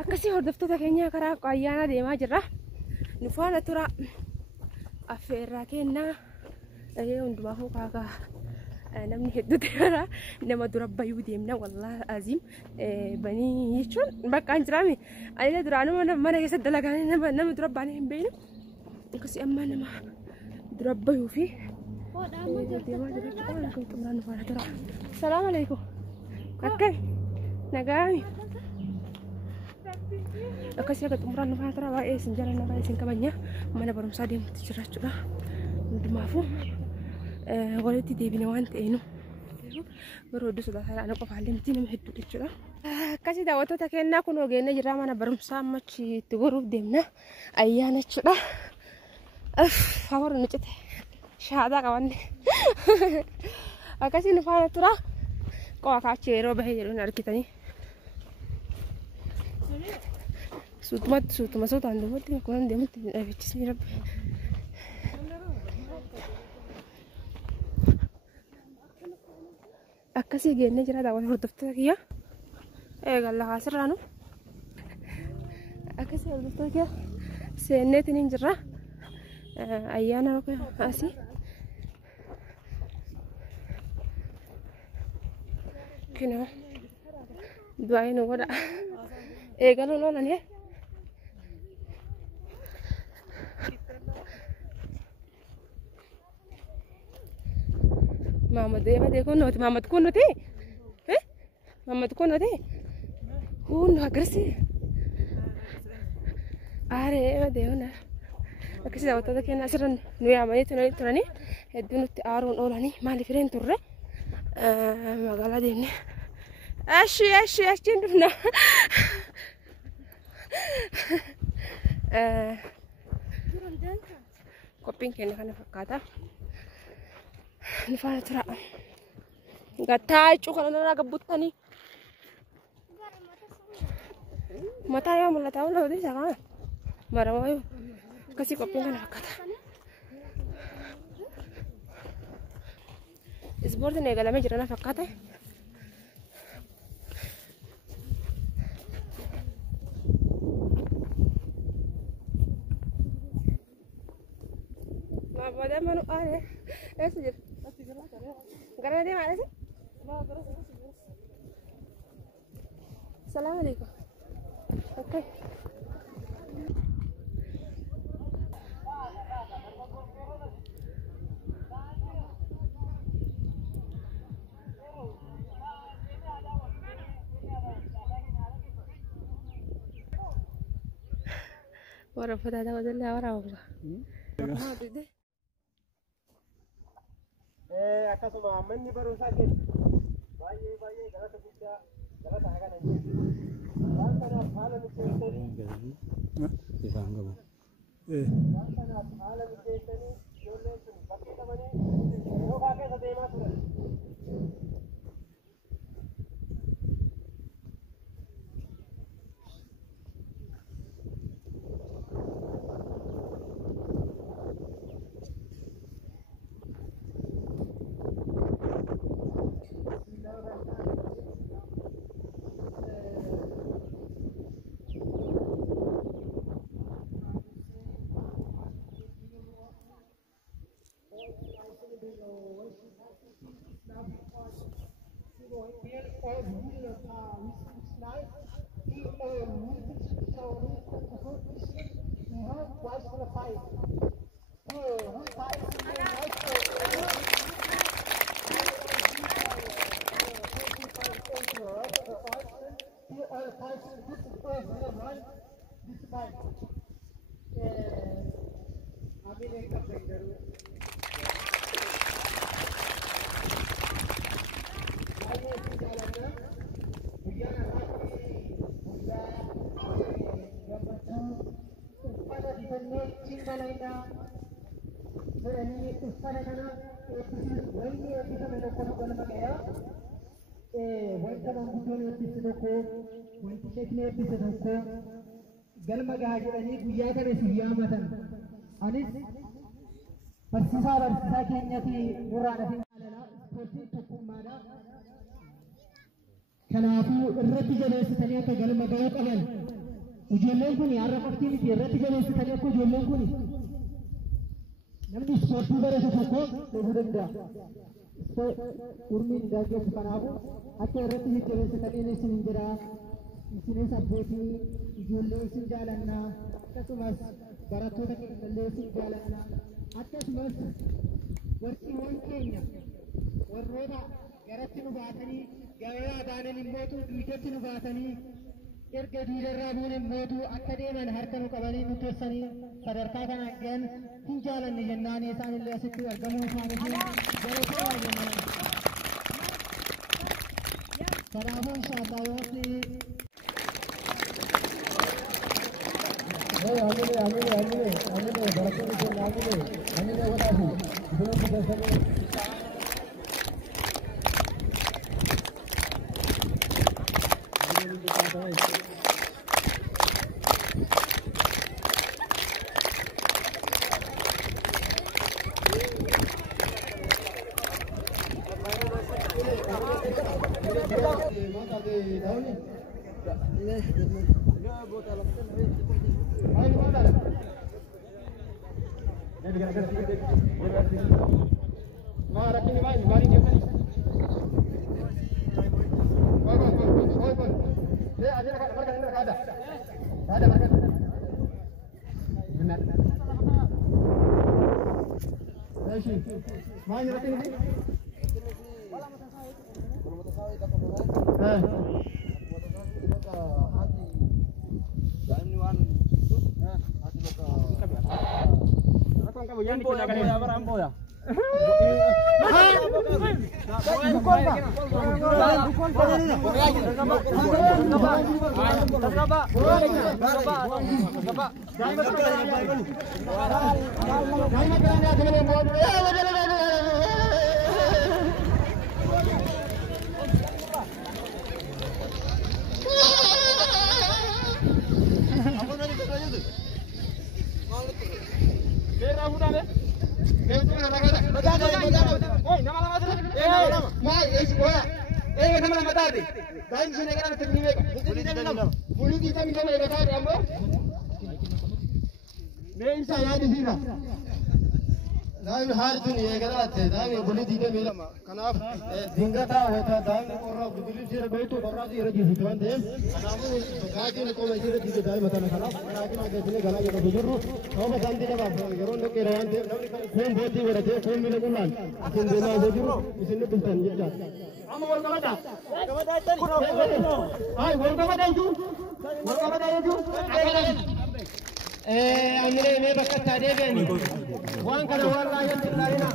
Akkasii hordoftoota keenya karaa ayyaana deemaa jirra. Nu faana tura affeerraa kennaa hundumaafuu kaakaa namni hedduutu jira. Nama dura baay'uu deemna wallahi aziim banii jechuun bakka hin jiraame. Ani duraanuma mana keessatti dalagaan nama dura baanee hin beeknu. Akkasii amma nama dura baay'uu fi deemaa jira. Nu faana tura. Salaamu alaikum. Akkami nagaami. Akkasii akka xumuraan nu faana tura baay'ee isin jaalladha baay'ee isin kabajna. Mana barumsaa deemuutti jira jechuudha. Hundumaafuu walitti deebine waan ta'eenu garuu iddoo sodaataadha ana qofaallee miti nama hedduu jechuudha. Akkasii daawwattoota kennaa kun ogeenya jira mana barumsaa ammachi itti goruuf deemna ayyaana jechuudha. Hawaasa nu cite shaadaa qabanne akkasii nu faana tura qofa kaachee yeroo bahee jedhu argitanii. Suutuma sootaan duubatti kun deemutti dhaabichisni rabbi. Akkasii geenne jira daawwattoota hordoftoota kiyya. Eegalla haasirraanu. Akkasii hordoftoota kiyya seenneetiin hin jirra. Ayyaana asii. Kino du'aa nu godha. Eegaluun oolanii. Mamad kunnoti mamad kunnoti mamad kunnoti kun agresi are deona akkasii daawwattoota keenya asirran nu yaamanii turani hedduu nutti aaruun oolanii maaliif irreen turre magaalaa deemne achiin dhufna qophiin keenya kana fakkaata. Nifana tura. Gatai cukup nana kebutan ni. Mata ya mulai tahun lalu dia sangat marah ayo. Kasih kopi kan kata. Isbord ni kalau macam mana fakata? Pada mana ada? Sejak. Karena dia mana sih? Assalamualaikum. Oke. Orang pada ada wadah orang apa? Akkasuma manni barumsaa keenya baay'ee galata guddaa galata haga nan jedhu waan kanaaf haala mijeessanii ijoolleen sun bakkee qabanii yookaan keessa deemaa turan. Galma gaajiranii guyyaa kana siyyaa matan anis barsiisaa keenyatti muraadha fi maalala ispoortiin tokkummaadha. Kanaafuu irratti jabeessitanii akka galma ga'uu qaban ijoolleen kun har'a qoftiin itti irratti jabeessitanii akka ijoolleen kun namni ispoortii barate tokko dhufuu danda'a. Urmiin dargaggeessu kanaafuu akka irratti jajjabeessitanii isin jira. Isinis abbootii ijoollee isin jaalannaa akkasumas barattoota illee isin jaalannaa akkasumas warqiiwwan keenya warroota garatti nu baatanii garaa daanan immootu duudatti nu baatanii erga duudarraa buune immootu akka deeman harka nu qabanii nu tossanii sadarkaa kana gahan hin jaalanne jennaan isaan illee asitti argamuu isaaniitiin jalataa jennaan. Kanaafuu shaakaayooti. Amine, barattoonni keenya amine godhaafi isinatti keessanii. Daa'imni haali tun eegalaate daa'imni bulii diidee miidhama. Kanaaf dingataa hoota daa'imni qorraa guddiin jira beektu qorraa jira jiru waan ta'eef kanaafuu daa'imni qola jira diidee daa'ima kana kanaaf daa'imni agarsiisee galaa jedhamu jirru sababa daandii dhabaaf yeroo inni qeera waan ta'eef namni foon booddee godhatee foon miila qullaan isin deemaa osoo jiru isin ni bultan jechaadha. Amma wal qabataa. Wal qabataa jechuun wal qabataa jechuun. Amine mee bakka itti adeemeen waan kana waan raayyaa xillaalina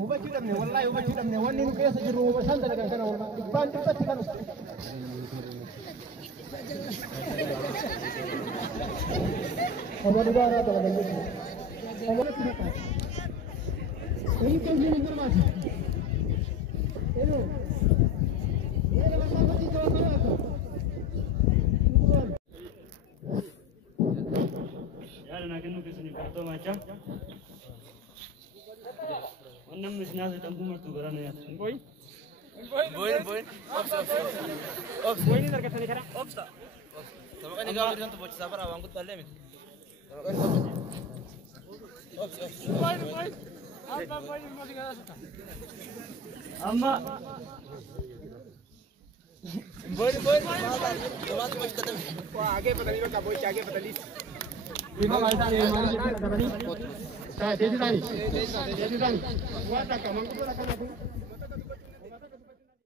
hubachuu dhabne wallaahi hubachuu dhabne wanni nu keessa jirru hubachaan dalagan kana wallaahi dhibbaan dhibbatti kan Oma dhugaaraa dalagan jechuudha. Oma natti naqaa. Inni keessiin hin barbaadu. Eenyu? Eenyu bakka hojii ta'uu barbaadu? Yaadana kennu keessanii qarxoo maachaa. Wannan misnaa tan kumartu garana yaata. Boy. Boy ni dargatanii kana. Obsta. Tabaqani gaafa jiran tubochi safara waan guddaallee miti. Boy. Amma boy mali gara sata. Amma Boy. Tomate boy kata. Wah, आगे पता नहीं का boy आगे पता नहीं. Ibu mana ni? Mana ni? Tadi tadi. Tadi tadi. Buat tak kamu? Buat tak kamu?